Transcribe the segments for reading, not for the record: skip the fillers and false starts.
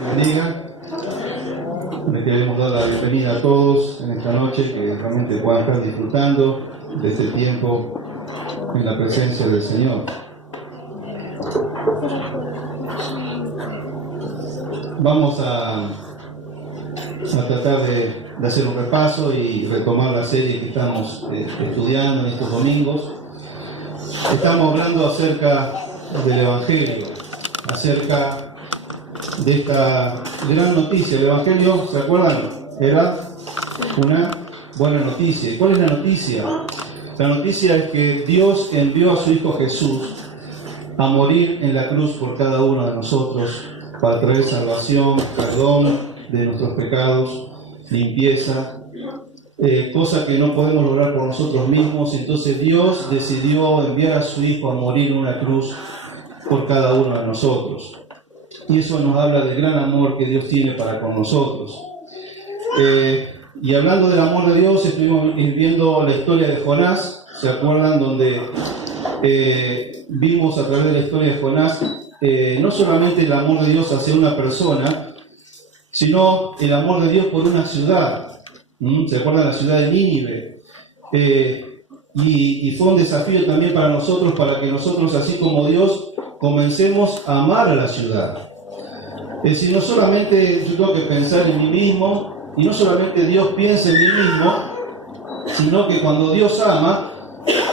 Bendiga. Le queremos dar la bienvenida a todos en esta noche, que realmente puedan estar disfrutando de este tiempo en la presencia del Señor. Vamos a tratar de hacer un repaso y retomar la serie que estamos estudiando en estos domingos. Estamos hablando acerca del Evangelio, acerca de esta gran noticia. El Evangelio, ¿se acuerdan? Era una buena noticia. ¿Y cuál es la noticia? La noticia es que Dios envió a su Hijo Jesús a morir en la cruz por cada uno de nosotros para traer salvación, perdón de nuestros pecados, limpieza, cosa que no podemos lograr por nosotros mismos. Entonces Dios decidió enviar a su Hijo a morir en una cruz por cada uno de nosotros. Y eso nos habla del gran amor que Dios tiene para con nosotros. Y hablando del amor de Dios, estuvimos viendo la historia de Jonás. ¿Se acuerdan? Donde vimos a través de la historia de Jonás no solamente el amor de Dios hacia una persona, sino el amor de Dios por una ciudad. ¿Se acuerdan? La ciudad de Nínive. Y fue un desafío también para nosotros, para que nosotros, así como Dios, comencemos a amar a la ciudad. Es decir, no solamente yo tengo que pensar en mí mismo, y no solamente Dios piensa en mí mismo, sino que cuando Dios ama,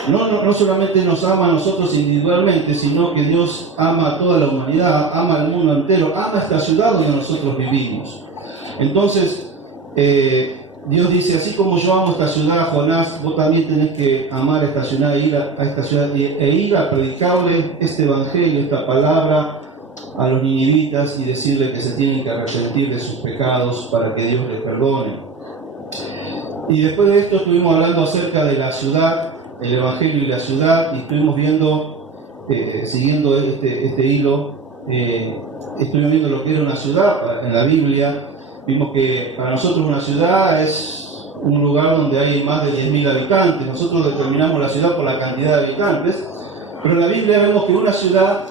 no solamente nos ama a nosotros individualmente, sino que Dios ama a toda la humanidad, ama al mundo entero, ama esta ciudad donde nosotros vivimos. Entonces, Dios dice, así como yo amo esta ciudad, Jonás, vos también tenés que amar esta ciudad, ir a esta ciudad e ir a predicarle este evangelio, esta palabra a los ninivitas y decirle que se tienen que arrepentir de sus pecados para que Dios les perdone. Y después de esto estuvimos hablando acerca de la ciudad, el evangelio y la ciudad, y estuvimos viendo, siguiendo este hilo, estuvimos viendo lo que era una ciudad en la Biblia. Vimos que para nosotros una ciudad es un lugar donde hay más de 10.000 habitantes. Nosotros determinamos la ciudad por la cantidad de habitantes, pero en la Biblia vemos que una ciudad,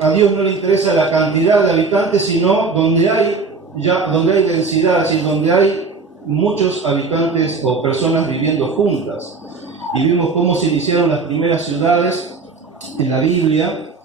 a Dios no le interesa la cantidad de habitantes, sino donde hay densidad, es decir, donde hay muchos habitantes o personas viviendo juntas. Y vimos cómo se iniciaron las primeras ciudades en la Biblia.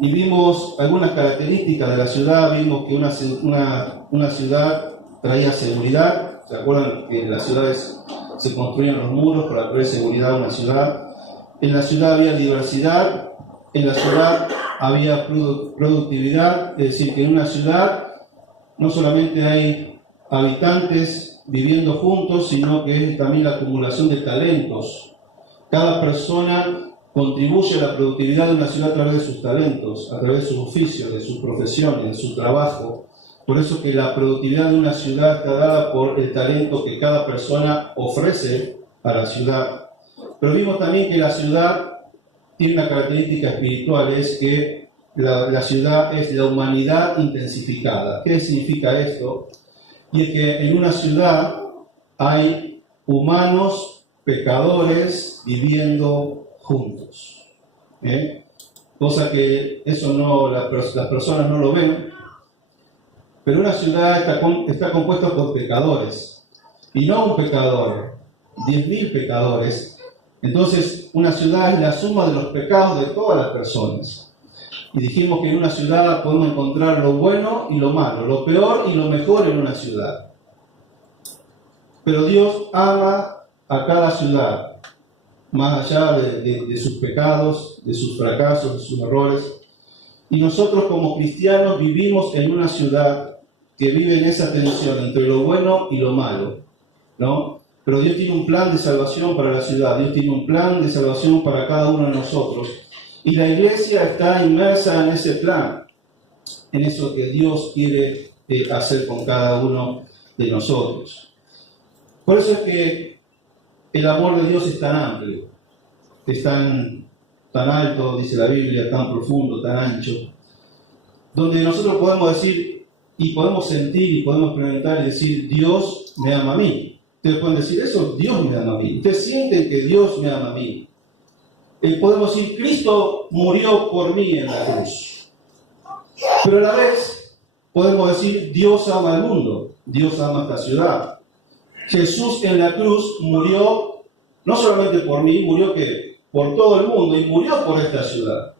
Y vimos algunas características de la ciudad. Vimos que una ciudad traía seguridad. ¿Se acuerdan que en las ciudades se construían los muros para traer seguridad a una ciudad? En la ciudad había diversidad, en la ciudad había productividad, es decir, que en una ciudad no solamente hay habitantes viviendo juntos, sino que es también la acumulación de talentos. Cada persona contribuye a la productividad de una ciudad a través de sus talentos, a través de sus oficios, de sus profesiones, de su trabajo. Por eso que la productividad de una ciudad está dada por el talento que cada persona ofrece a la ciudad. Pero vimos también que la ciudad tiene una característica espiritual, es que la ciudad es la humanidad intensificada. ¿Qué significa esto? Y es que en una ciudad hay humanos, pecadores, viviendo juntos. Cosa que eso no, las personas no lo ven, pero una ciudad está compuesta por pecadores, y no un pecador, 10.000 pecadores. Entonces una ciudad es la suma de los pecados de todas las personas, y dijimos que en una ciudad podemos encontrar lo bueno y lo malo, lo peor y lo mejor en una ciudad. Pero Dios ama a cada ciudad, más allá de sus pecados, de sus fracasos, de sus errores. Y nosotros como cristianos vivimos en una ciudad que vive en esa tensión entre lo bueno y lo malo, ¿no? Pero Dios tiene un plan de salvación para la ciudad, Dios tiene un plan de salvación para cada uno de nosotros. Y la iglesia está inmersa en ese plan, en eso que Dios quiere hacer con cada uno de nosotros. Por eso es que el amor de Dios es tan amplio, es tan alto, dice la Biblia, tan profundo, tan ancho, donde nosotros podemos decir y podemos sentir y podemos experimentar y decir, Dios me ama a mí. Ustedes pueden decir eso, Dios me ama a mí. Ustedes sienten que Dios me ama a mí. Podemos decir, Cristo murió por mí en la cruz. Pero a la vez podemos decir, Dios ama al mundo, Dios ama esta ciudad. Jesús en la cruz murió, no solamente por mí, murió por todo el mundo y murió por esta ciudad,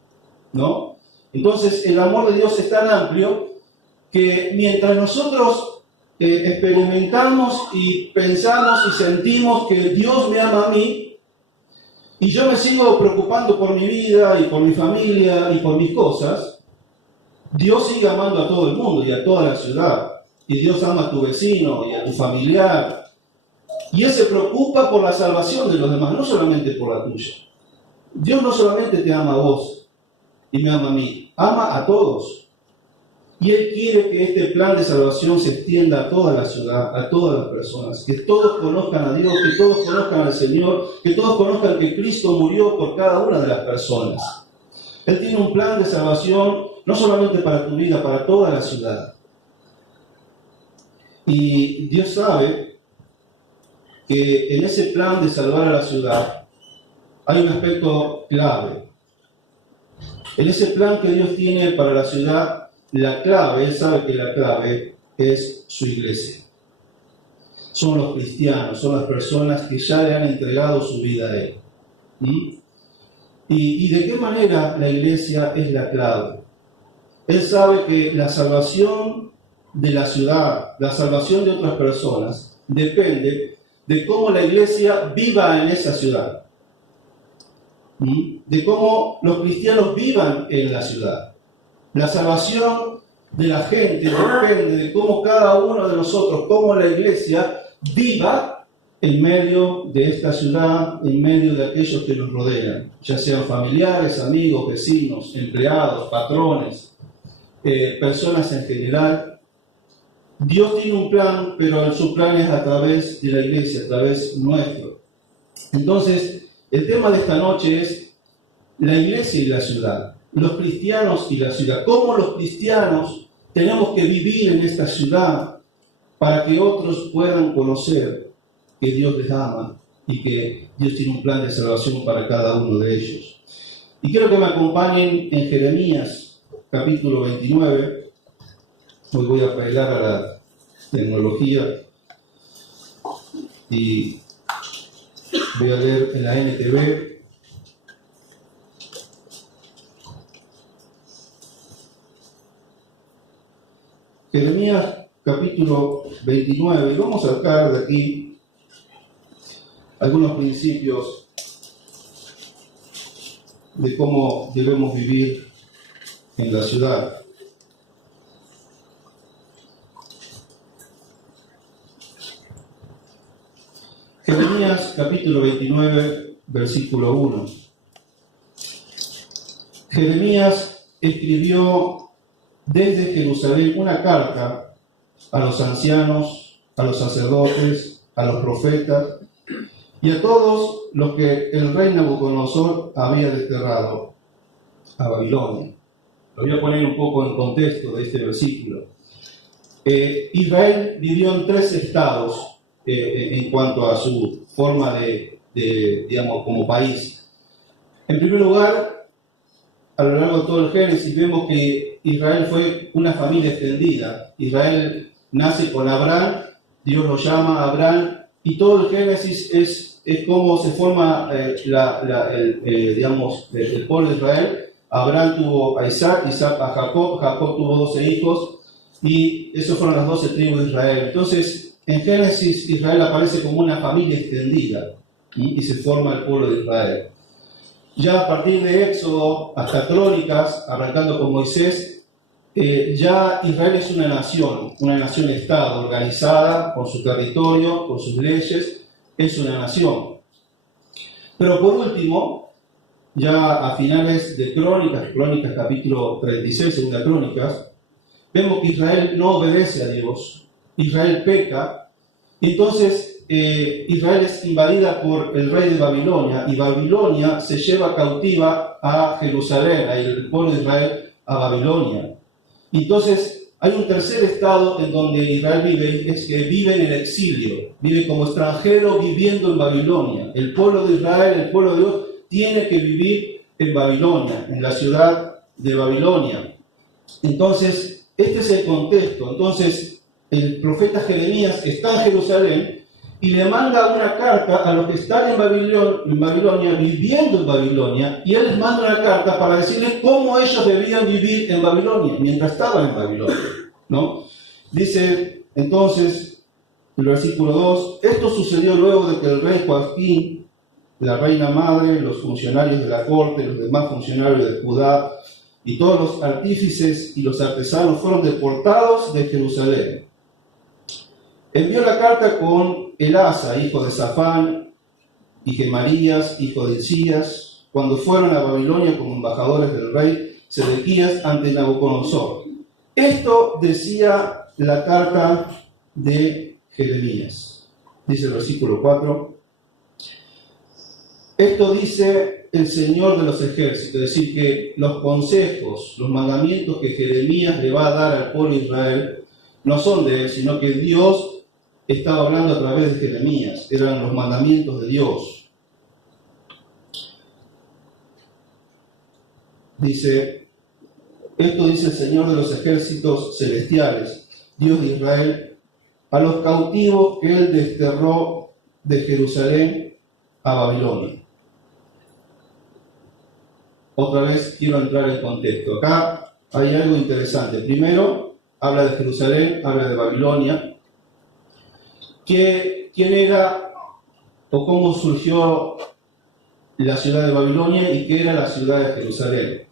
¿no? Entonces el amor de Dios es tan amplio que mientras nosotros experimentamos y pensamos y sentimos que Dios me ama a mí, y yo me sigo preocupando por mi vida y por mi familia y por mis cosas, Dios sigue amando a todo el mundo y a toda la ciudad. Y Dios ama a tu vecino y a tu familiar. Y Él se preocupa por la salvación de los demás, no solamente por la tuya. Dios no solamente te ama a vos y me ama a mí, ama a todos. Y Él quiere que este plan de salvación se extienda a toda la ciudad, a todas las personas, que todos conozcan a Dios, que todos conozcan al Señor, que todos conozcan que Cristo murió por cada una de las personas. Él tiene un plan de salvación no solamente para tu vida, para toda la ciudad. Y Dios sabe que en ese plan de salvar a la ciudad hay un aspecto clave. En ese plan que Dios tiene para la ciudad, la clave, Él sabe que la clave es su iglesia. Son los cristianos, son las personas que ya le han entregado su vida a Él. ¿Y de qué manera la iglesia es la clave? Él sabe que la salvación de la ciudad, la salvación de otras personas, depende de cómo la iglesia viva en esa ciudad. De cómo los cristianos vivan en la ciudad. La salvación de la gente depende de cómo cada uno de nosotros, cómo la iglesia, viva en medio de esta ciudad, en medio de aquellos que nos rodean, ya sean familiares, amigos, vecinos, empleados, patrones, personas en general. Dios tiene un plan, pero su plan es a través de la iglesia, a través nuestro. Entonces, el tema de esta noche es la iglesia y la ciudad, los cristianos y la ciudad. ¿Cómo los cristianos tenemos que vivir en esta ciudad para que otros puedan conocer que Dios les ama y que Dios tiene un plan de salvación para cada uno de ellos? Y quiero que me acompañen en Jeremías, capítulo 29. Hoy voy a apelar a la tecnología y voy a leer en la NTV. Jeremías capítulo 29, y vamos a sacar de aquí algunos principios de cómo debemos vivir en la ciudad. Jeremías capítulo 29, versículo 1. Jeremías escribió desde Jerusalén una carta a los ancianos, a los sacerdotes, a los profetas y a todos los que el rey Nabucodonosor había desterrado a Babilonia. Lo voy a poner un poco en contexto de este versículo. Israel vivió en 3 estados en cuanto a su forma digamos, como país. En primer lugar, a lo largo de todo el Génesis vemos que Israel fue una familia extendida. Israel nace con Abraham, Dios lo llama a Abraham, y todo el Génesis es cómo se forma digamos, el pueblo de Israel. Abraham tuvo a Isaac, Isaac a Jacob, Jacob tuvo 12 hijos, y esos fueron las 12 tribus de Israel. Entonces, en Génesis, Israel aparece como una familia extendida, y se forma el pueblo de Israel. Ya a partir de Éxodo hasta Crónicas, arrancando con Moisés, ya Israel es una nación-estado, organizada con su territorio, con sus leyes, es una nación. Pero por último, ya a finales de Crónicas capítulo 36, segunda Crónicas, vemos que Israel no obedece a Dios, Israel peca, y entonces Israel es invadida por el rey de Babilonia, y Babilonia se lleva cautiva a Jerusalén, el pueblo de Israel a Babilonia. Y entonces hay un tercer estado en donde Israel vive, es que vive en el exilio, vive como extranjero viviendo en Babilonia. El pueblo de Israel, el pueblo de Dios, tiene que vivir en Babilonia, en la ciudad de Babilonia. Entonces, Este es el contexto. Entonces, el profeta Jeremías está en Jerusalén y le manda una carta a los que están en Babilonia, viviendo en Babilonia, y él les manda una carta para decirles cómo ellos debían vivir en Babilonia, mientras estaban en Babilonia, ¿no? Dice, entonces, el versículo 2, esto sucedió luego de que el rey Joaquín, la reina madre, los funcionarios de la corte, los demás funcionarios de Judá, y todos los artífices y los artesanos fueron deportados de Jerusalén. Envió la carta con Elasa, hijo de Safán, y Gemarías, hijo de Hilcías, cuando fueron a Babilonia como embajadores del rey Sedequías ante Nabucodonosor. Esto decía la carta de Jeremías. Dice el versículo 4. Esto dice el Señor de los ejércitos, es decir, que los consejos, los mandamientos que Jeremías le va a dar al pueblo de Israel no son de él, sino que Dios estaba hablando a través de Jeremías, eran los mandamientos de Dios. Dice, esto dice el Señor de los ejércitos celestiales, Dios de Israel, a los cautivos que él desterró de Jerusalén a Babilonia. Otra vez quiero entrar en contexto. Acá hay algo interesante. Primero, habla de Jerusalén, habla de Babilonia. ¿Quién era o cómo surgió la ciudad de Babilonia y qué era la ciudad de Jerusalén?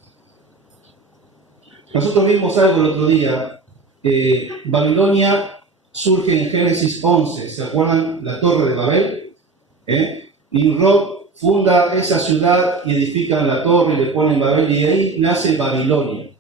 Nosotros vimos algo el otro día. Babilonia surge en Génesis 11. ¿Se acuerdan? La Torre de Babel. Nimrod funda esa ciudad y edifican la torre y le ponen Babel, y ahí nace Babilonia.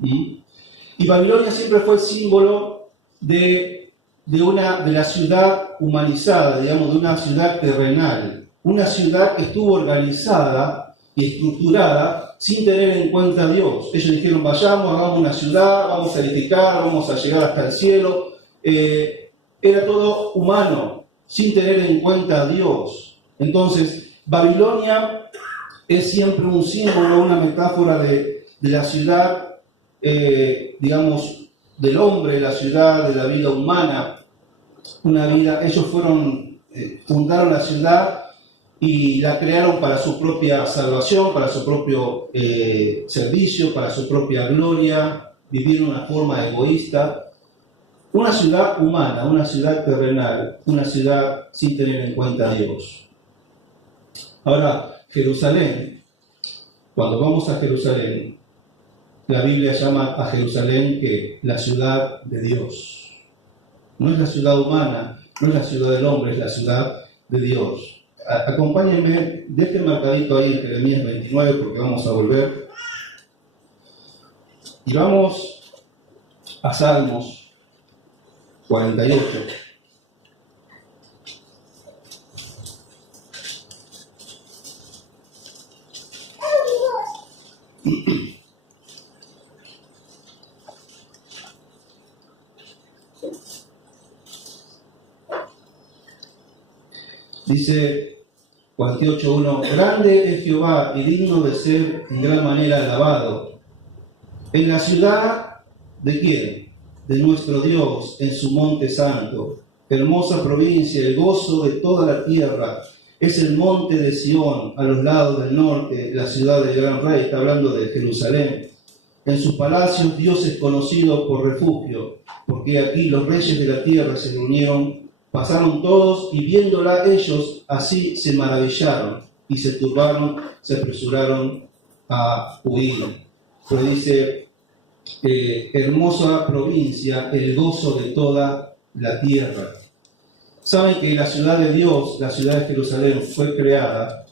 Y Babilonia siempre fue símbolo de la ciudad humanizada, digamos, de una ciudad terrenal, una ciudad que estuvo organizada y estructurada sin tener en cuenta a Dios. Ellos dijeron, vayamos, hagamos una ciudad, vamos a edificar, vamos a llegar hasta el cielo. Era todo humano, sin tener en cuenta a Dios. Entonces, Babilonia es siempre un símbolo, una metáfora de la ciudad, digamos, del hombre, la ciudad, de la vida humana, una vida. Ellos fundaron la ciudad y la crearon para su propia salvación, para su propio servicio, para su propia gloria, vivir de una forma egoísta. Una ciudad humana, una ciudad terrenal, una ciudad sin tener en cuenta a Dios. Ahora, Jerusalén, cuando vamos a Jerusalén, la Biblia llama a Jerusalén que la ciudad de Dios. No es la ciudad humana, no es la ciudad del hombre, es la ciudad de Dios. Acompáñenme, de este marcadito ahí en Jeremías 29, porque vamos a volver. Y vamos a Salmos 48. Dice 48:1, grande es Jehová y digno de ser en gran manera alabado. En la ciudad ¿de quién? De nuestro Dios, en su monte santo. Hermosa provincia, el gozo de toda la tierra. Es el monte de Sión, a los lados del norte, la ciudad del gran rey. Está hablando de Jerusalén. En sus palacios Dios es conocido por refugio, porque aquí los reyes de la tierra se reunieron. Pasaron todos y viéndola ellos así se maravillaron y se turbaron, se apresuraron a huir. Pero dice, hermosa provincia, el gozo de toda la tierra. Saben que la ciudad de Dios, la ciudad de Jerusalén, fue creada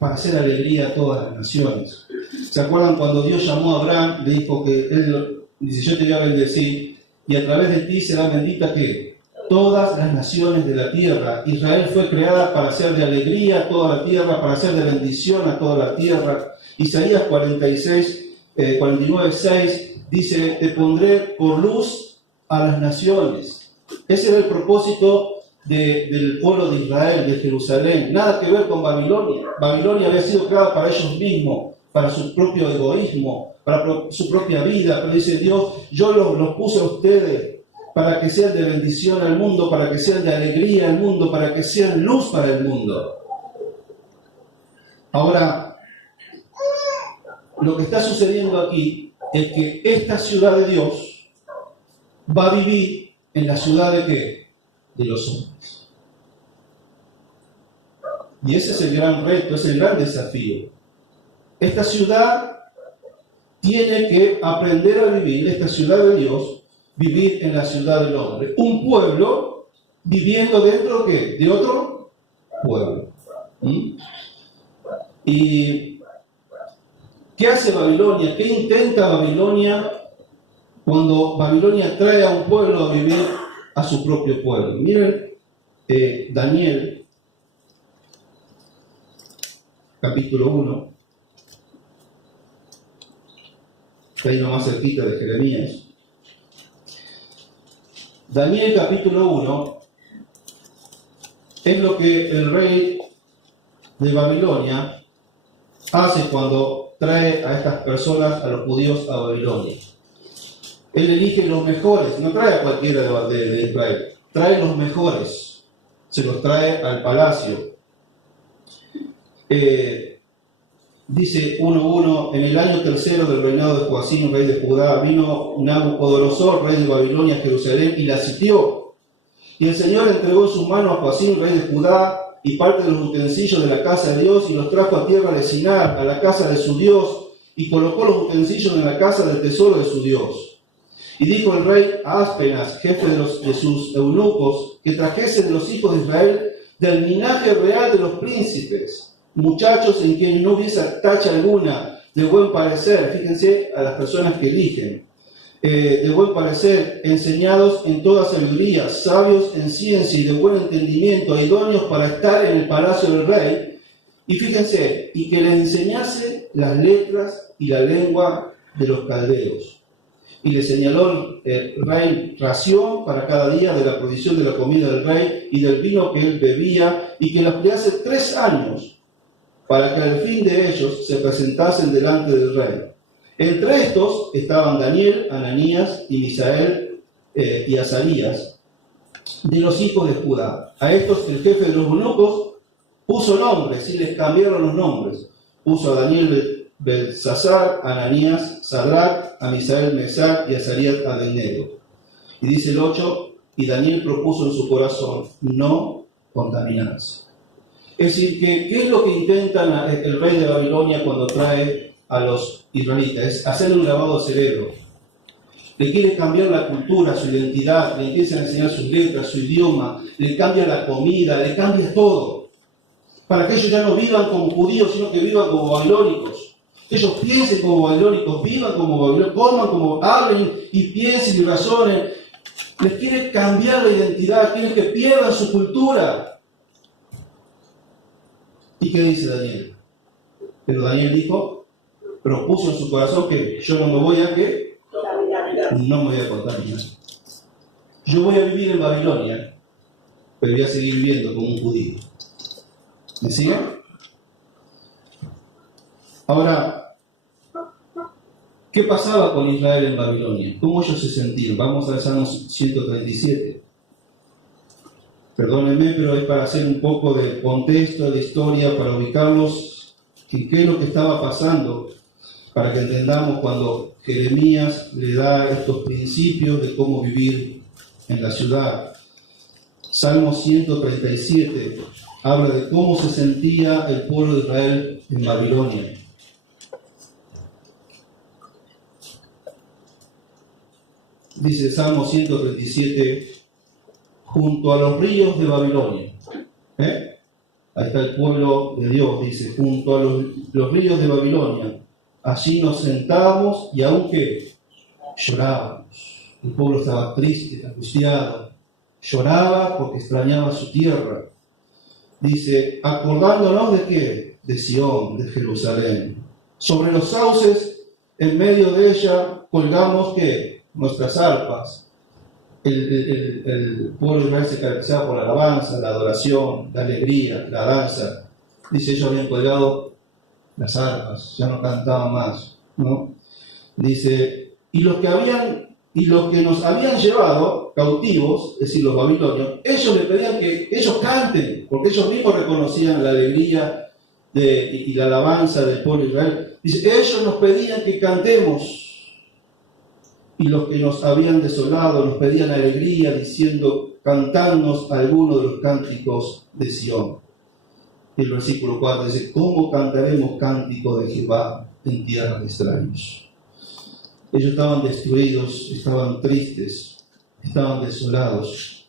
para hacer alegría a todas las naciones. ¿Se acuerdan cuando Dios llamó a Abraham? Le dijo que él dice, yo te voy a bendecir y a través de ti será bendita ¿qué? Todas las naciones de la tierra. Israel fue creada para hacer de alegría a toda la tierra, para hacer de bendición a toda la tierra. Isaías 49:6 dice, te pondré por luz a las naciones. Ese era el propósito del pueblo de Israel, de Jerusalén. Nada que ver con Babilonia. Babilonia había sido creada para ellos mismos, para su propio egoísmo, para su propia vida, pero dice Dios, yo los puse a ustedes para que sean de bendición al mundo, para que sean de alegría al mundo, para que sean luz para el mundo. Ahora, lo que está sucediendo aquí es que esta ciudad de Dios va a vivir en la ciudad de ¿qué? De los hombres. Y ese es el gran reto, es el gran desafío. Esta ciudad tiene que aprender a vivir, esta ciudad de Dios, vivir en la ciudad del hombre. Un pueblo viviendo dentro ¿qué? De otro pueblo. ¿Y qué hace Babilonia? ¿Qué intenta Babilonia cuando Babilonia trae a un pueblo a vivir a su propio pueblo? Miren, Daniel, capítulo 1, ahí nomás cerquita de Jeremías. Daniel capítulo 1 es lo que el rey de Babilonia hace cuando trae a estas personas, a los judíos, a Babilonia. Él elige los mejores, no trae a cualquiera de Israel, trae los mejores, se los trae al palacio. Dice 1:1, en el año tercero del reinado de Joacim, rey de Judá, vino Nabucodonosor, rey de Babilonia, a Jerusalén, y la sitió. Y el Señor entregó en sus manos a Joacim, rey de Judá, y parte de los utensilios de la casa de Dios, y los trajo a tierra de Sinar, a la casa de su Dios, y colocó los utensilios en la casa del tesoro de su Dios. Y dijo el rey a Aspenas, jefe de sus eunucos, que trajese de los hijos de Israel del linaje real de los príncipes, muchachos en quien no hubiese tacha alguna, de buen parecer, fíjense a las personas que eligen, de buen parecer, enseñados en toda sabiduría, sabios en ciencia y de buen entendimiento, idóneos para estar en el palacio del rey, y fíjense, y que le enseñase las letras y la lengua de los caldeos. Y le señaló el rey ración para cada día de la provisión de la comida del rey y del vino que él bebía, y que la emplease 3 años, para que al fin de ellos se presentasen delante del rey. Entre estos estaban Daniel, Ananías y Misael y Azarías, de los hijos de Judá. A estos el jefe de los eunucos puso nombres y les cambiaron los nombres. Puso a Daniel Belsasar, a Ananías Sadrac, a Misael Mesac y a Azarías Abednego. Y dice el 8, y Daniel propuso en su corazón no contaminarse. Es decir, ¿qué es lo que intenta el rey de Babilonia cuando trae a los israelitas? Es hacerle un lavado de cerebro. Le quiere cambiar la cultura, su identidad, le empiezan a enseñar sus letras, su idioma, le cambia la comida, le cambia todo. Para que ellos ya no vivan como judíos, sino que vivan como babilónicos. Que ellos piensen como babilónicos, vivan como babilónicos, coman como, hablen y piensen y razonen. Les quiere cambiar la identidad, quiere que pierdan su cultura. ¿Y qué dice Daniel? Pero Daniel dijo, propuso en su corazón que yo no me voy a ¿qué? No me voy a contaminar. Yo voy a vivir en Babilonia, pero voy a seguir viviendo como un judío. ¿Me siguen? Ahora, ¿qué pasaba con Israel en Babilonia? ¿Cómo ellos se sentían? Vamos a Salmos 137. Perdónenme, pero es para hacer un poco de contexto, de historia, para ubicarlos en qué es lo que estaba pasando, para que entendamos cuando Jeremías le da estos principios de cómo vivir en la ciudad. Salmo 137 habla de cómo se sentía el pueblo de Israel en Babilonia. Dice Salmo 137, junto a los ríos de Babilonia. Ahí está el pueblo de Dios, dice, junto a los ríos de Babilonia. Allí nos sentábamos y aunque llorábamos. El pueblo estaba triste, angustiado. Lloraba porque extrañaba su tierra. Dice, acordándonos de ¿qué? De Sión, de Jerusalén. Sobre los sauces, en medio de ella, colgamos ¿qué? Nuestras arpas. El pueblo de Israel se caracterizaba por la alabanza, la adoración, la alegría, la danza. Dice, ellos habían colgado las arpas, ya no cantaban más, ¿no? Dice, y los que nos habían llevado cautivos, es decir, los babilonios, ellos le pedían que ellos canten, porque ellos mismos reconocían la alegría y la alabanza del pueblo de Israel. Dice, ellos nos pedían que cantemos, y los que nos habían desolado nos pedían alegría, diciendo, cantadnos alguno de los cánticos de Sión. El versículo 4 dice, ¿cómo cantaremos cántico de Jehová en tierra de extraños? Ellos estaban destruidos, estaban tristes, estaban desolados.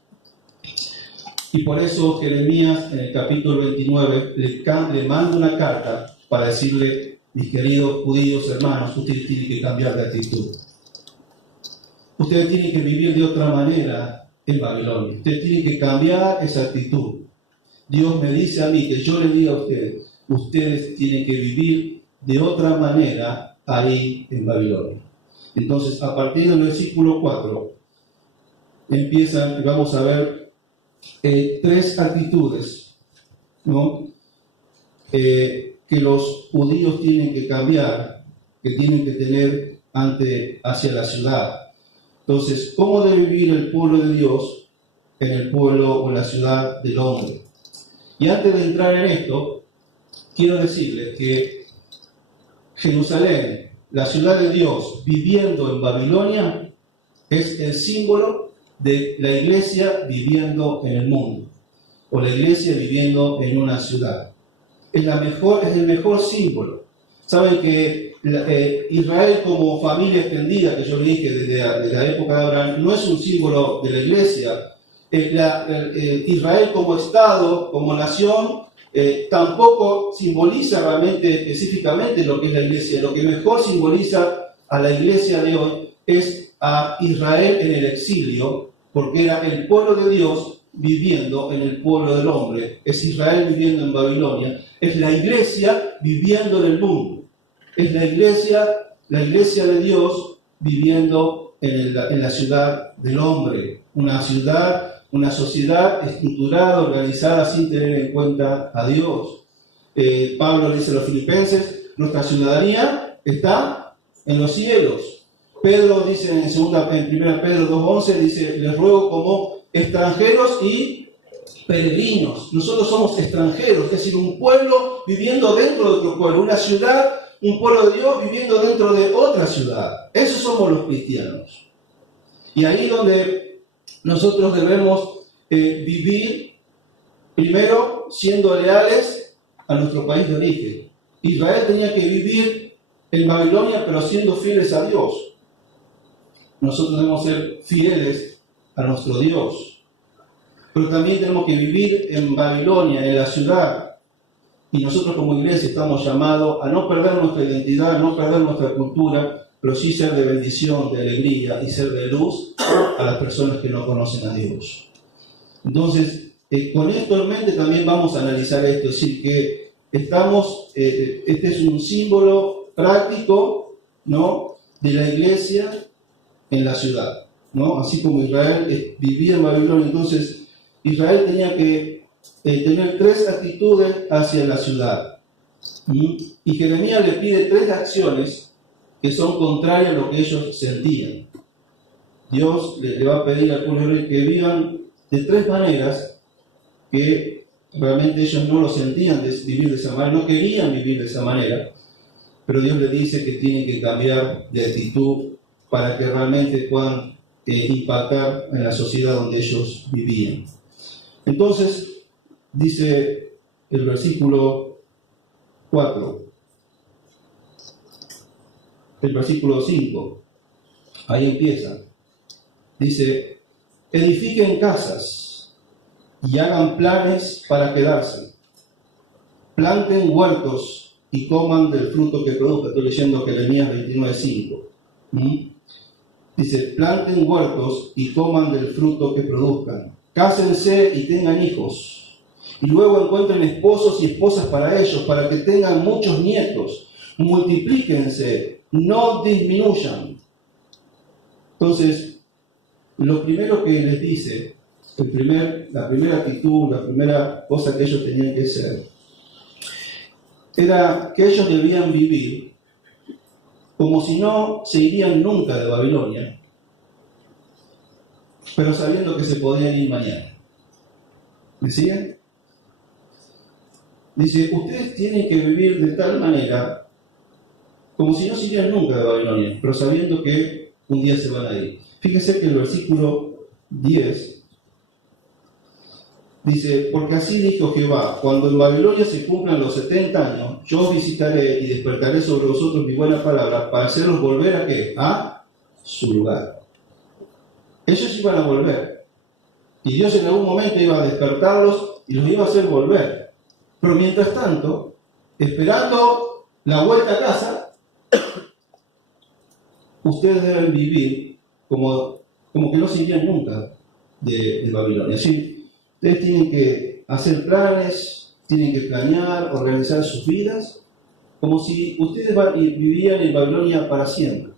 Y por eso Jeremías en el capítulo 29 le manda una carta para decirle, mis queridos judíos hermanos, ustedes tienen que cambiar de actitud. Ustedes tienen que vivir de otra manera en Babilonia. Ustedes tienen que cambiar esa actitud. Dios me dice a mí que yo le diga a ustedes tienen que vivir de otra manera ahí en Babilonia. Entonces, a partir del versículo 4, empiezan, vamos a ver, tres actitudes, ¿no? Que los judíos tienen que cambiar, que tienen que tener hacia la ciudad. Entonces, ¿cómo debe vivir el pueblo de Dios en el pueblo o en la ciudad del hombre? Y antes de entrar en esto, quiero decirles que Jerusalén, la ciudad de Dios, viviendo en Babilonia, es el símbolo de la iglesia viviendo en el mundo, o la iglesia viviendo en una ciudad. Es el mejor símbolo. Saben que Israel como familia extendida, que yo le dije desde la época de Abraham, no es un símbolo de la iglesia. Israel como Estado, como nación, tampoco simboliza realmente específicamente lo que es la iglesia. Lo que mejor simboliza a la iglesia de hoy es a Israel en el exilio, porque era el pueblo de Dios viviendo en el pueblo del hombre. Es Israel viviendo en Babilonia. Es la iglesia viviendo en el mundo. Es la iglesia de Dios viviendo en la ciudad del hombre. Una sociedad estructurada, organizada, sin tener en cuenta a Dios. Pablo le dice a los filipenses, nuestra ciudadanía está en los cielos. Pedro dice en 1 Pedro 2:11, dice, les ruego como extranjeros y peregrinos. Nosotros somos extranjeros, es decir, un pueblo viviendo dentro de otro pueblo, una ciudad, un pueblo de Dios viviendo dentro de otra ciudad. Esos somos los cristianos. Y ahí donde nosotros debemos vivir, primero, siendo leales a nuestro país de origen. Israel tenía que vivir en Babilonia, pero siendo fieles a Dios. Nosotros debemos ser fieles a nuestro Dios. Pero también tenemos que vivir en Babilonia, en la ciudad. Y nosotros como iglesia estamos llamados a no perder nuestra identidad, no perder nuestra cultura, pero sí ser de bendición, de alegría y ser de luz a las personas que no conocen a Dios. Entonces, con esto en mente también vamos a analizar esto, es decir, que este es un símbolo práctico, ¿no?, de la iglesia en la ciudad, ¿no? Así como Israel vivía en Babilonia, entonces Israel tenía que tener tres actitudes hacia la ciudad. Y Jeremías le pide tres acciones que son contrarias a lo que ellos sentían. Dios le va a pedir al pueblo que vivan de tres maneras que realmente ellos no lo sentían de vivir de esa manera, no querían vivir de esa manera, pero Dios le dice que tienen que cambiar de actitud para que realmente puedan impactar en la sociedad donde ellos vivían. Entonces, dice el versículo 4, el versículo 5, ahí empieza. Dice, edifiquen casas y hagan planes para quedarse. Planten huertos y coman del fruto que produzca. Estoy leyendo Jeremías 29:5. Dice, planten huertos y coman del fruto que produzcan. Cásense y tengan hijos. Y luego encuentren esposos y esposas para ellos, para que tengan muchos nietos. Multiplíquense, no disminuyan. Entonces, lo primero que les dice, la primera actitud, la primera cosa que ellos tenían que hacer, era que ellos debían vivir como si no se irían nunca de Babilonia, pero sabiendo que se podían ir mañana. ¿Me siguen? Dice, ustedes tienen que vivir de tal manera como si no se irían nunca de Babilonia, pero sabiendo que un día se van a ir. Fíjense que el versículo 10 dice, porque así dijo Jehová, cuando en Babilonia se cumplan los 70 años, yo os visitaré y despertaré sobre vosotros mi buena palabra para hacerlos volver ¿a qué? A su lugar. Ellos iban a volver. Y Dios en algún momento iba a despertarlos y los iba a hacer volver. Pero mientras tanto, esperando la vuelta a casa, ustedes deben vivir como que no se irían nunca de Babilonia. ¿Sí? Ustedes tienen que hacer planes, tienen que planear, organizar sus vidas, como si ustedes vivirían en Babilonia para siempre.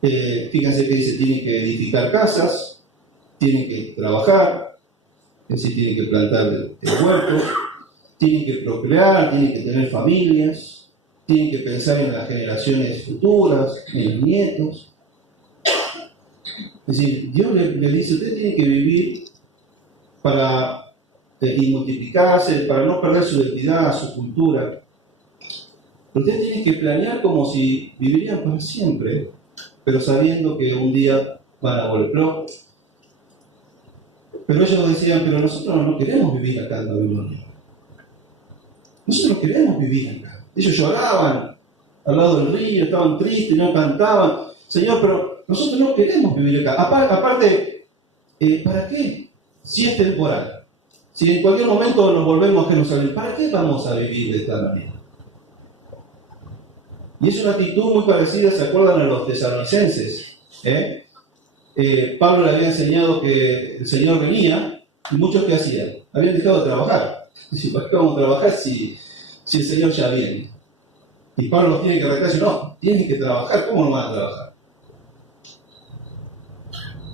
Fíjense que dice, tienen que edificar casas, tienen que trabajar, es decir, tienen que plantar huertos, tienen que procrear, tienen que tener familias, tienen que pensar en las generaciones futuras, en los nietos. Es decir, Dios le dice, ustedes tienen que vivir para y multiplicarse, para no perder su identidad, su cultura. Pero ustedes tienen que planear como si vivirían para siempre, pero sabiendo que un día van a volver. Pero ellos decían, pero nosotros no queremos vivir acá en Babilonia. Nosotros queremos vivir acá. Ellos lloraban al lado del río, estaban tristes, no cantaban. Señor, pero nosotros no queremos vivir acá. Aparte, ¿para qué? Si es temporal. Si en cualquier momento nos volvemos a Jerusalén, ¿para qué vamos a vivir de esta manera? Y es una actitud muy parecida, ¿se acuerdan a los tesalonicenses? Pablo le había enseñado que el Señor venía, y muchos ¿qué hacían? Habían dejado de trabajar. Y ¿para qué vamos a trabajar si el Señor ya viene? Y Pablo los tiene que retar y dice, no, tienen que trabajar, ¿cómo no van a trabajar?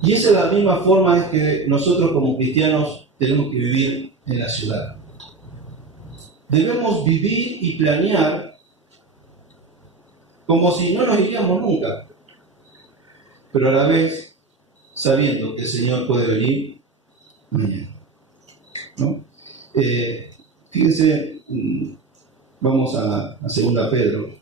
Y esa es la misma forma que nosotros como cristianos tenemos que vivir en la ciudad. Debemos vivir y planear como si no nos iríamos nunca, pero a la vez sabiendo que el Señor puede venir mañana, ¿no? Fíjense, vamos a 2 Pedro.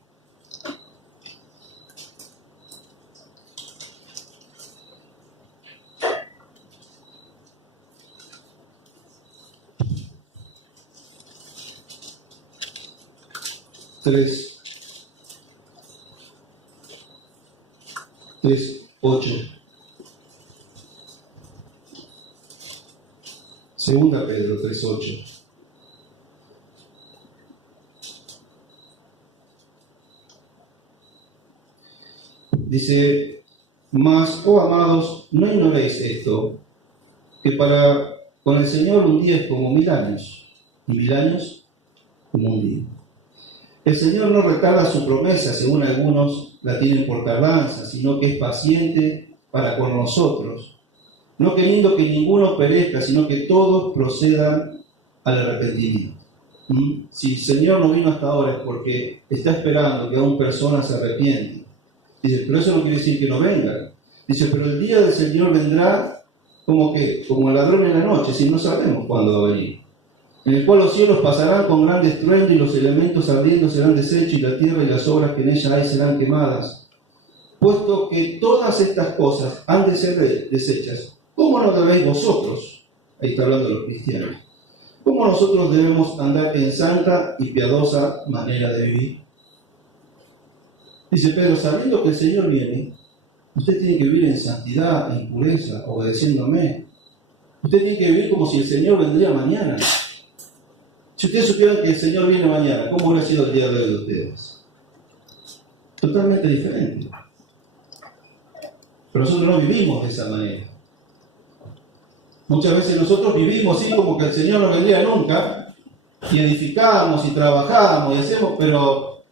Tres, 8. Segunda Pedro 3:8. Dice, mas, oh amados, no ignoréis esto, que con el Señor un día es como 1000 años, y 1000 años como un día. El Señor no retarda su promesa, según algunos la tienen por tardanza, sino que es paciente para con nosotros, no queriendo que ninguno perezca, sino que todos procedan al arrepentimiento. Si el Señor no vino hasta ahora es porque está esperando que aún personas se arrepienten. Dice, pero eso no quiere decir que no vengan. Dice, pero el día del Señor vendrá como el ladrón en la noche, si no sabemos cuándo va a venir. En el cual los cielos pasarán con gran estruendo y los elementos ardiendo serán deshechos y la tierra y las obras que en ella hay serán quemadas. Puesto que todas estas cosas han de ser deshechas, ¿cómo no debéis vosotros? Ahí está hablando de los cristianos. ¿Cómo nosotros debemos andar en santa y piadosa manera de vivir? Dice Pedro, sabiendo que el Señor viene, usted tiene que vivir en santidad, en pureza, obedeciéndome. Usted tiene que vivir como si el Señor vendría mañana. Si ustedes supieran que el Señor viene mañana, ¿cómo hubiera sido el día de hoy de ustedes? Totalmente diferente. Pero nosotros no vivimos de esa manera. Muchas veces nosotros vivimos así como que el Señor no vendría nunca, y edificamos y trabajamos y hacemos, pero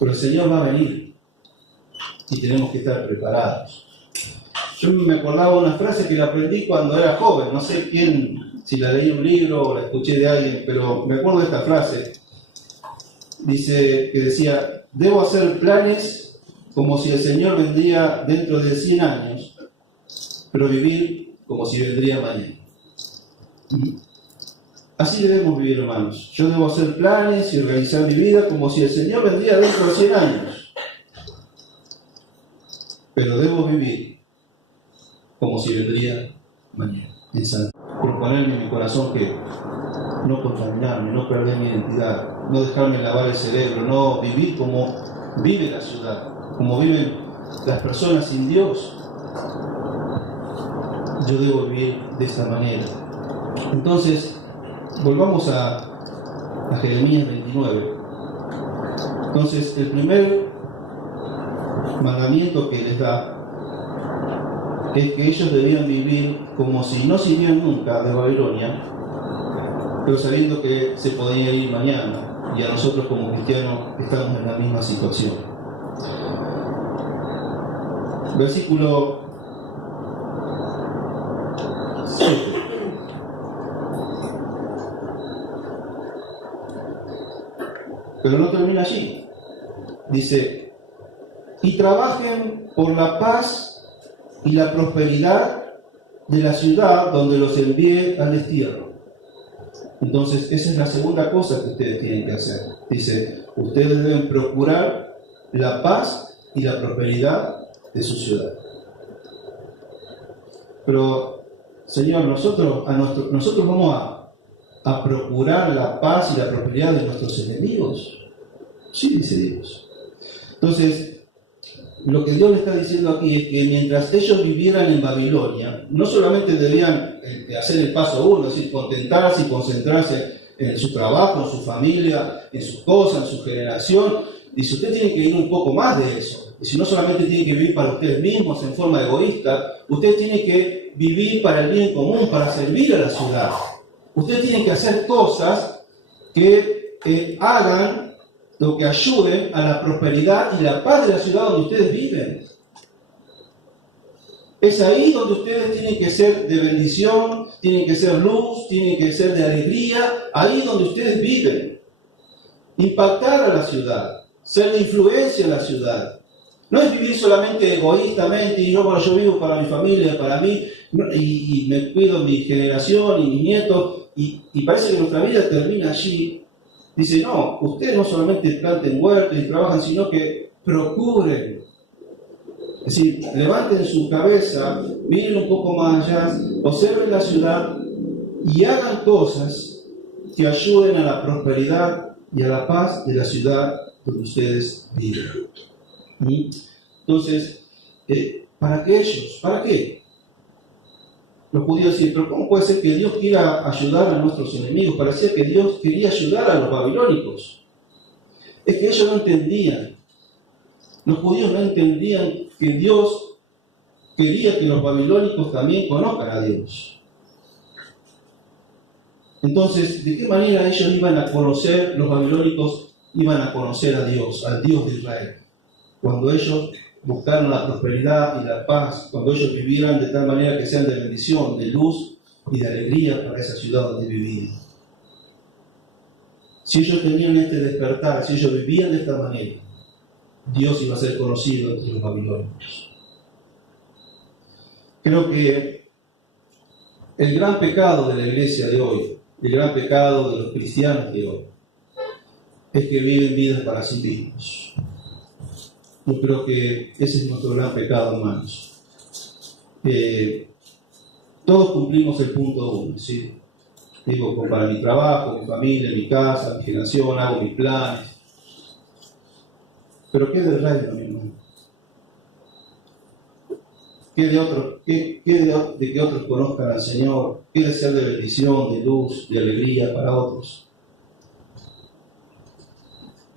el Señor va a venir y tenemos que estar preparados. Yo me acordaba una frase que la aprendí cuando era joven, no sé quién, si la leí en un libro o la escuché de alguien, pero me acuerdo de esta frase. dice, que decía, debo hacer planes como si el Señor vendría dentro de 100 años, pero vivir como si vendría mañana. Así debemos vivir, hermanos. Yo debo hacer planes y organizar mi vida como si el Señor vendría dentro de 100 años, pero debo vivir como si vendría mañana, en santidad. Proponerme en mi corazón que no contaminarme, no perder mi identidad, no dejarme lavar el cerebro, no vivir como vive la ciudad, como viven las personas sin Dios. Yo debo vivir de esta manera. Entonces, volvamos a Jeremías 29. Entonces, el primer mandamiento que les da es que ellos debían vivir como si no se irían nunca de Babilonia, pero sabiendo que se podían ir mañana, y a nosotros como cristianos estamos en la misma situación. Versículo 7. Pero no termina allí. Dice, y trabajen por la paz y la prosperidad de la ciudad donde los envíe al destierro. Entonces, esa es la segunda cosa que ustedes tienen que hacer. Dice, ustedes deben procurar la paz y la prosperidad de su ciudad. Pero, Señor, nosotros vamos a procurar la paz y la prosperidad de nuestros enemigos. Sí, dice Dios. Entonces, lo que Dios le está diciendo aquí es que mientras ellos vivieran en Babilonia, no solamente debían hacer el paso uno, es decir, contentarse y concentrarse en su trabajo, en su familia, en sus cosas, en su generación. Dice, usted tiene que ir un poco más de eso. Y si no solamente tiene que vivir para ustedes mismos en forma egoísta, usted tiene que vivir para el bien común, para servir a la ciudad. Usted tiene que hacer cosas que hagan lo que ayuden a la prosperidad y la paz de la ciudad donde ustedes viven. Es ahí donde ustedes tienen que ser de bendición, tienen que ser luz, tienen que ser de alegría, ahí donde ustedes viven. Impactar a la ciudad, ser de influencia en la ciudad. No es vivir solamente egoístamente y yo vivo para mi familia, para mí, y me cuido mi generación y mis nietos, y parece que nuestra vida termina allí. Dice, no, ustedes no solamente planten huertos y trabajan, sino que procuren. Es decir, levanten su cabeza, miren un poco más allá, observen la ciudad y hagan cosas que ayuden a la prosperidad y a la paz de la ciudad donde ustedes viven. Entonces, ¿para qué ellos? ¿Para qué? Los judíos decían, pero ¿cómo puede ser que Dios quiera ayudar a nuestros enemigos? Parecía que Dios quería ayudar a los babilónicos. Es que ellos no entendían. Los judíos no entendían que Dios quería que los babilónicos también conozcan a Dios. Entonces, ¿de qué manera ellos iban a conocer, los babilónicos iban a conocer a Dios, al Dios de Israel? Cuando ellos buscaron la prosperidad y la paz, cuando ellos vivieran de tal manera que sean de bendición, de luz y de alegría para esa ciudad donde vivían. Si ellos tenían este despertar, si ellos vivían de esta manera, Dios iba a ser conocido entre los babilónicos. Creo que el gran pecado de la iglesia de hoy, el gran pecado de los cristianos de hoy, es que viven vidas para sí mismos. Yo creo que ese es nuestro gran pecado, hermanos. Todos cumplimos el punto 1, ¿sí? Digo, para mi trabajo, mi familia, mi casa, mi generación, hago mis planes. Pero ¿qué del reino, mi hermano? ¿Qué de que otros conozcan al Señor? ¿Qué de ser de bendición, de luz, de alegría para otros?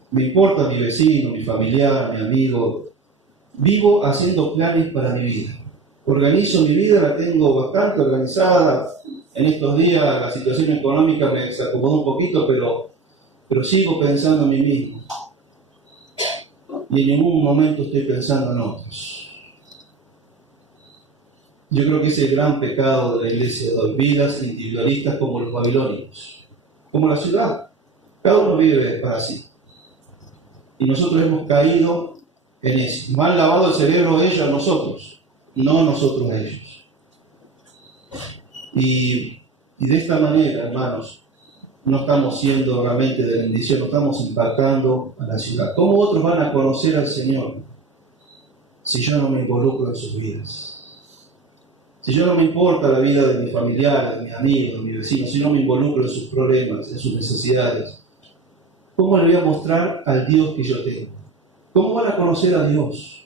Me importa mi vecino, mi familiar, mi amigo. Vivo haciendo planes para mi vida. Organizo mi vida, la tengo bastante organizada. En estos días la situación económica me desacomodó un poquito, pero sigo pensando en mí mismo. Y en ningún momento estoy pensando en otros. Yo creo que ese es el gran pecado de la iglesia de hoy. Vidas individualistas como los babilónicos, como la ciudad. Cada uno vive para sí. Y nosotros hemos caído en eso. Nos han lavado el cerebro ellos a nosotros, no nosotros a ellos. Y de esta manera, hermanos, no estamos siendo realmente de bendición, no estamos impactando a la ciudad. ¿Cómo otros van a conocer al Señor si yo no me involucro en sus vidas? Si yo no me importa la vida de mis familiares, de mis amigos, de mis vecinos, si no me involucro en sus problemas, en sus necesidades, ¿cómo le voy a mostrar al Dios que yo tengo? ¿Cómo van a conocer a Dios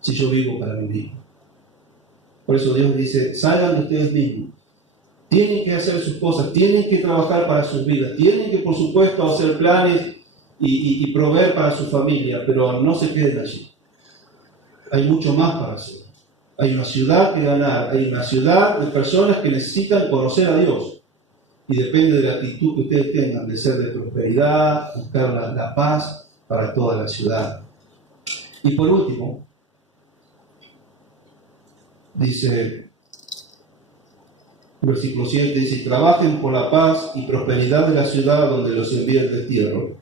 si yo vivo para mí mismo? Por eso Dios dice, salgan de ustedes mismos. Tienen que hacer sus cosas, tienen que trabajar para sus vidas, tienen que, por supuesto, hacer planes y proveer para su familia, pero no se queden allí. Hay mucho más para hacer. Hay una ciudad que ganar, hay una ciudad de personas que necesitan conocer a Dios. Y depende de la actitud que ustedes tengan, de ser de prosperidad, buscar la paz para toda la ciudad. Y por último, dice, versículo 7, dice, trabajen por la paz y prosperidad de la ciudad donde los envíe el destierro.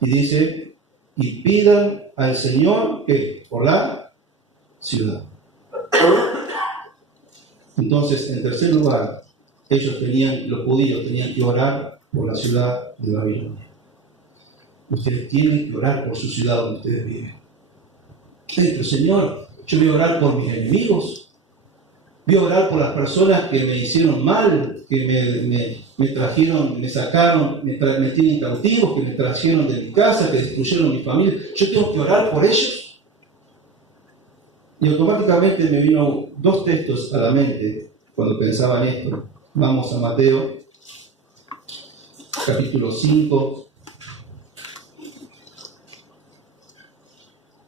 Y dice, y pidan al Señor que por la ciudad. Entonces, en tercer lugar, los judíos tenían que orar por la ciudad de Babilonia. Ustedes tienen que orar por su ciudad donde ustedes viven. Pero Señor, yo voy a orar por mis enemigos. Voy a orar por las personas que me hicieron mal, que me trajeron, me sacaron, me tienen cautivos, que me trajeron de mi casa, que destruyeron mi familia. Yo tengo que orar por ellos. Y automáticamente me vino dos textos a la mente cuando pensaba en esto. Vamos a Mateo, capítulo 5.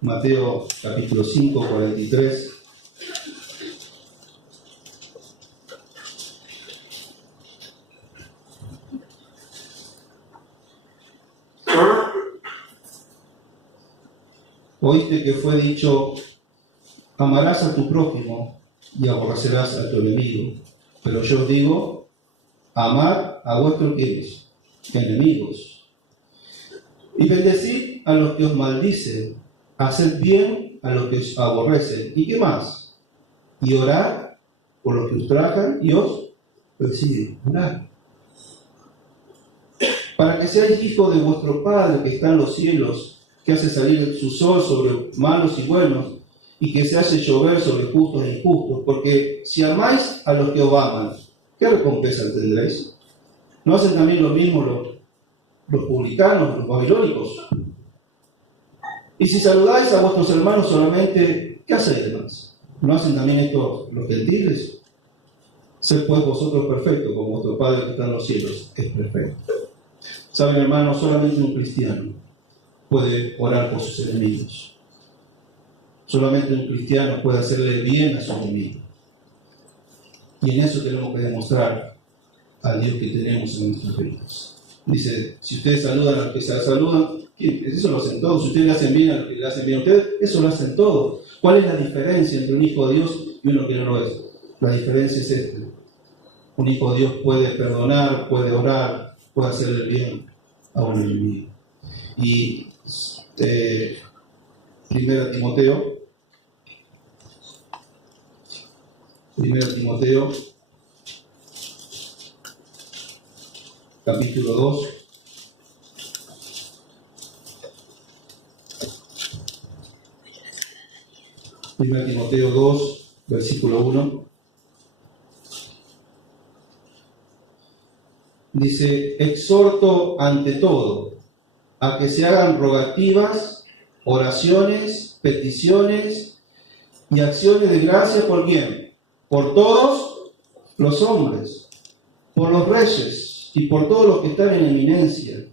Mateo, capítulo 5, 43. Oíste que fue dicho, amarás a tu prójimo y aborrecerás a tu enemigo. Pero yo os digo, amad a vuestros enemigos. Y bendecid a los que os maldicen, haced bien a los que os aborrecen. ¿Y qué más? Y orad por los que os ultrajan y os persiguen. Orad. Para que seáis hijos de vuestro Padre que está en los cielos, que hace salir su sol sobre malos y buenos, y que se hace llover sobre justos e injustos, porque si amáis a los que os aman, ¿qué recompensa tendréis? ¿No hacen también lo mismo los publicanos, los babilónicos? Y si saludáis a vuestros hermanos solamente, ¿qué hacéis de más? ¿No hacen también esto los gentiles? Sed pues vosotros perfectos, como vuestro Padre que está en los cielos es perfecto. Saben, hermanos, solamente un cristiano puede orar por sus enemigos. Solamente un cristiano puede hacerle bien a su enemigo. Y en eso tenemos que demostrar al Dios que tenemos en nuestras vidas. Dice, si ustedes saludan a los que se saludan, eso lo hacen todos. Si ustedes le hacen bien a los que le hacen bien a ustedes, eso lo hacen todos. ¿Cuál es la diferencia entre un hijo de Dios y uno que no lo es? La diferencia es esta. Un hijo de Dios puede perdonar, puede orar, puede hacerle bien a un enemigo. Y 1 Timoteo, capítulo 2. Primera Timoteo 2, versículo 1. Dice, exhorto ante todo a que se hagan rogativas, oraciones, peticiones y acciones de gracia por quién, por todos los hombres, por los reyes y por todos los que están en eminencia,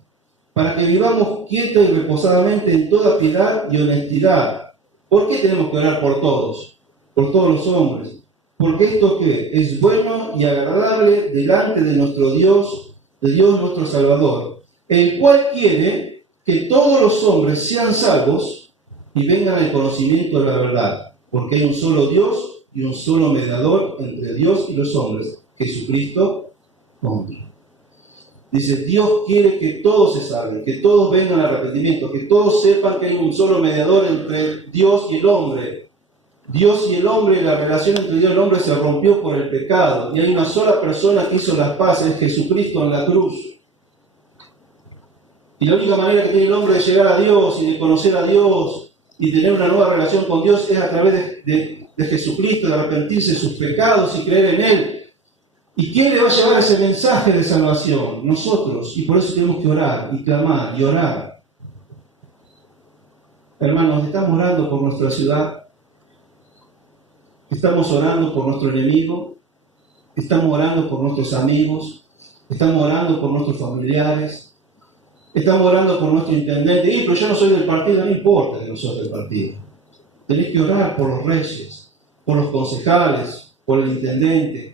para que vivamos quietos y reposadamente en toda piedad y honestidad. ¿Por qué tenemos que orar por todos los hombres? Porque esto que es bueno y agradable delante de nuestro Dios, de Dios nuestro Salvador, el cual quiere que todos los hombres sean salvos y vengan al conocimiento de la verdad, porque hay un solo Dios y un solo mediador entre Dios y los hombres, Jesucristo hombre. Dice, Dios quiere que todos se salven, que todos vengan al arrepentimiento, que todos sepan que hay un solo mediador entre Dios y el hombre. Dios y el hombre, la relación entre Dios y el hombre se rompió por el pecado. Y hay una sola persona que hizo las paces, es Jesucristo en la cruz. Y la única manera que tiene el hombre de llegar a Dios y de conocer a Dios y tener una nueva relación con Dios es a través de Jesucristo, de arrepentirse de sus pecados y creer en Él. ¿Y quién le va a llevar ese mensaje de salvación? Nosotros. Y por eso tenemos que orar y clamar y orar. Hermanos, estamos orando por nuestra ciudad. Estamos orando por nuestro enemigo. Estamos orando por nuestros amigos. Estamos orando por nuestros familiares. Estamos orando por nuestro intendente. Y pero yo no soy del partido, no importa que no soy del partido. Tenés que orar por los reyes, por los concejales, por el intendente.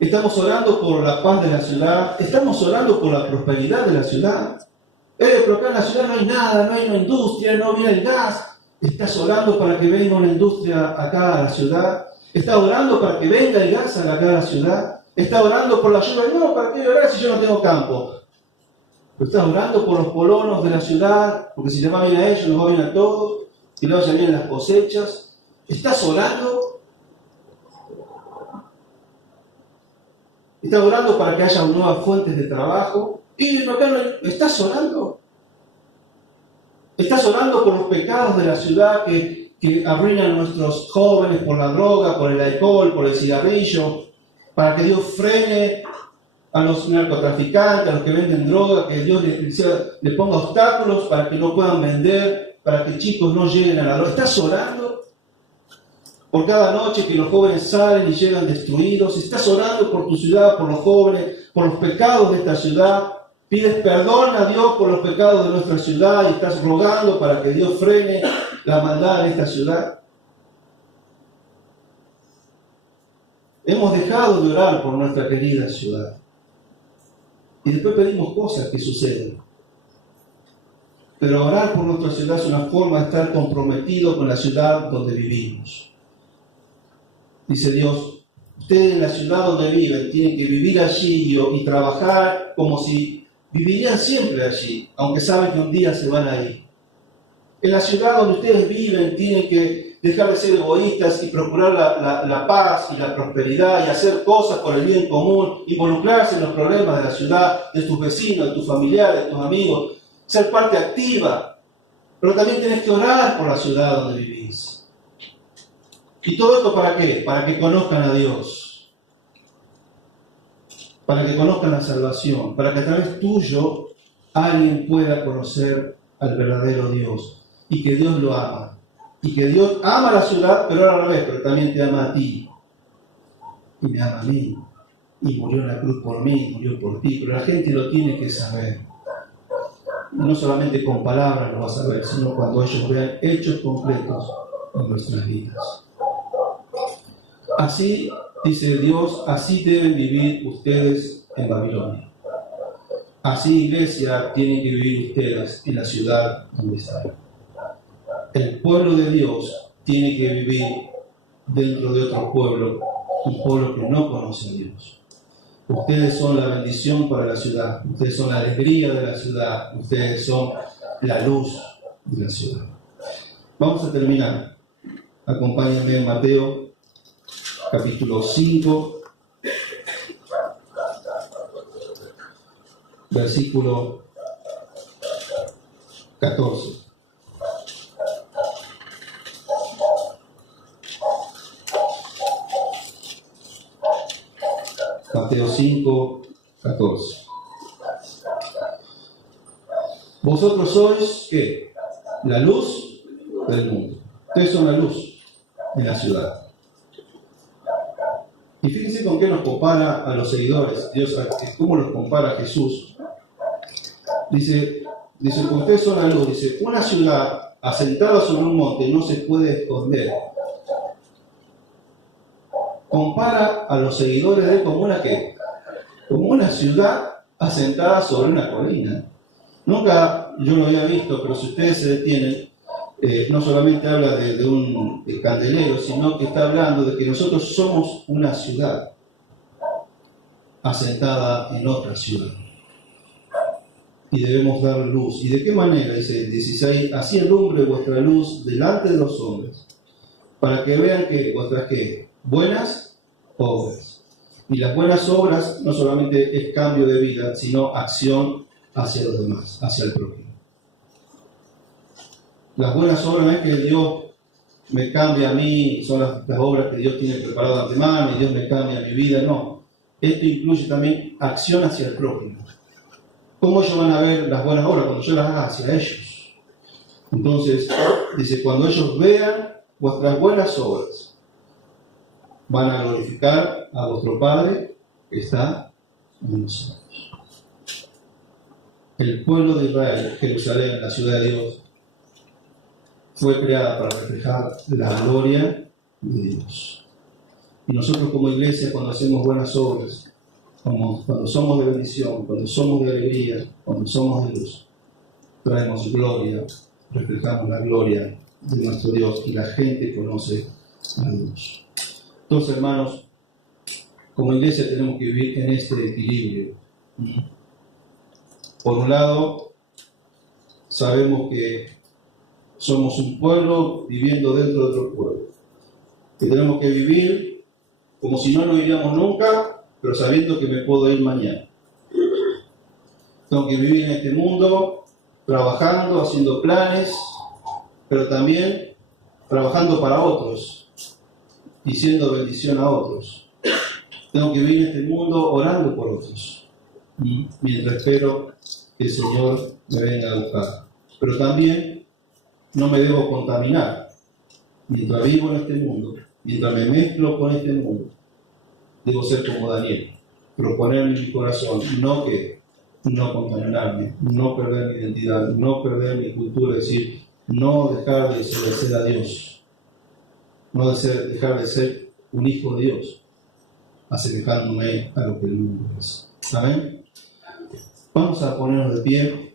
Estamos orando por la paz de la ciudad. Estamos orando por la prosperidad de la ciudad. Pero acá en la ciudad no hay nada, no hay una industria, no viene el gas. ¿Estás orando para que venga una industria acá a la ciudad? ¿Estás orando para que venga el gas acá a la ciudad? ¿Estás orando por la ayuda? No, ¿para qué orar si yo no tengo campo? Pero estás orando por los colonos de la ciudad, porque si les va bien a ellos, nos va bien a todos, y luego ya vienen las cosechas. ¿Estás orando? ¿Estás orando para que haya nuevas fuentes de trabajo? Y acá no, ¿estás orando? ¿Estás orando por los pecados de la ciudad que arruinan a nuestros jóvenes por la droga, por el alcohol, por el cigarrillo? Para que Dios frene a los narcotraficantes, a los que venden droga, que Dios le ponga obstáculos para que no puedan vender, para que chicos no lleguen a la droga. ¿Estás orando por cada noche que los jóvenes salen y llegan destruidos? ¿Estás orando por tu ciudad, por los jóvenes, por los pecados de esta ciudad? ¿Pides perdón a Dios por los pecados de nuestra ciudad y estás rogando para que Dios frene la maldad en esta ciudad? Hemos dejado de orar por nuestra querida ciudad. Y después pedimos cosas que suceden. Pero orar por nuestra ciudad es una forma de estar comprometido con la ciudad donde vivimos. Dice Dios, ustedes en la ciudad donde viven tienen que vivir allí y trabajar como si vivirían siempre allí, aunque saben que un día se van a ir. En la ciudad donde ustedes viven tienen que dejar de ser egoístas y procurar la paz y la prosperidad y hacer cosas por el bien común, involucrarse en los problemas de la ciudad, de tus vecinos, de tus familiares, de tus amigos, ser parte activa. Pero también tienes que orar por la ciudad donde vivís. ¿Y todo esto para qué? Para que conozcan a Dios. Para que conozcan la salvación. Para que a través tuyo alguien pueda conocer al verdadero Dios. Y que Dios lo ama. Y que Dios ama a la ciudad, pero ahora al revés, pero también te ama a ti. Y me ama a mí. Y murió en la cruz por mí, murió por ti. Pero la gente lo tiene que saber. No solamente con palabras lo vas a ver, sino cuando ellos vean hechos concretos en nuestras vidas. Así, dice Dios, así deben vivir ustedes en Babilonia. Así, iglesia, tienen que vivir ustedes en la ciudad donde están. El pueblo de Dios tiene que vivir dentro de otro pueblo, un pueblo que no conoce a Dios. Ustedes son la bendición para la ciudad, ustedes son la alegría de la ciudad, ustedes son la luz de la ciudad. Vamos a terminar. Acompáñenme en Mateo, capítulo 5, versículo 14. Mateo 5, 14. Vosotros sois, ¿qué? La luz del mundo. Ustedes son la luz en la ciudad. Y fíjense con qué nos compara a los seguidores. Dios, cómo los compara a Jesús. Dice, ustedes son la luz. Dice, una ciudad asentada sobre un monte no se puede esconder. Compara a los seguidores de él como una ¿qué? Como una ciudad asentada sobre una colina. Nunca yo lo había visto, pero si ustedes se detienen, no solamente habla de un candelero, sino que está hablando de que nosotros somos una ciudad asentada en otra ciudad. y debemos dar luz. ¿Y de qué manera? Dice el 16, así alumbre vuestra luz delante de los hombres, para que vean que vuestras ¿qué? Buenas obras. Y las buenas obras no solamente es cambio de vida, sino acción hacia los demás, hacia el prójimo. Las buenas obras no es que Dios me cambia a mí, son las obras que Dios tiene preparado de antemano y Dios me cambia mi vida, no. Esto incluye también acción hacia el prójimo. ¿Cómo ellos van a ver las buenas obras? Cuando yo las haga hacia ellos. Entonces, dice, cuando ellos vean vuestras buenas obras, van a glorificar a vuestro Padre que está en los cielos. El pueblo de Israel, Jerusalén, la ciudad de Dios, fue creada para reflejar la gloria de Dios. Y nosotros como iglesia, cuando hacemos buenas obras, cuando somos de bendición, cuando somos de alegría, cuando somos de luz, traemos gloria, reflejamos la gloria de nuestro Dios y la gente conoce a Dios. Entonces, hermanos, como iglesia tenemos que vivir en este equilibrio. Por un lado, sabemos que somos un pueblo viviendo dentro de otro pueblo. Que tenemos que vivir como si no nos iríamos nunca, pero sabiendo que me puedo ir mañana. Tengo que vivir en este mundo, trabajando, haciendo planes, pero también trabajando para otros y siendo bendición a otros. Tengo que vivir en este mundo orando por otros, mientras espero que el Señor me venga a buscar. Pero también no me debo contaminar. Mientras vivo en este mundo, mientras me mezclo con este mundo, debo ser como Daniel, proponerme en mi corazón, no contaminarme, no perder mi identidad, no perder mi cultura, es decir, no dejar de obedecer a Dios, no dejar de ser un hijo de Dios, asemejándome a lo que el mundo es. ¿Amén? Vamos a ponernos de pie.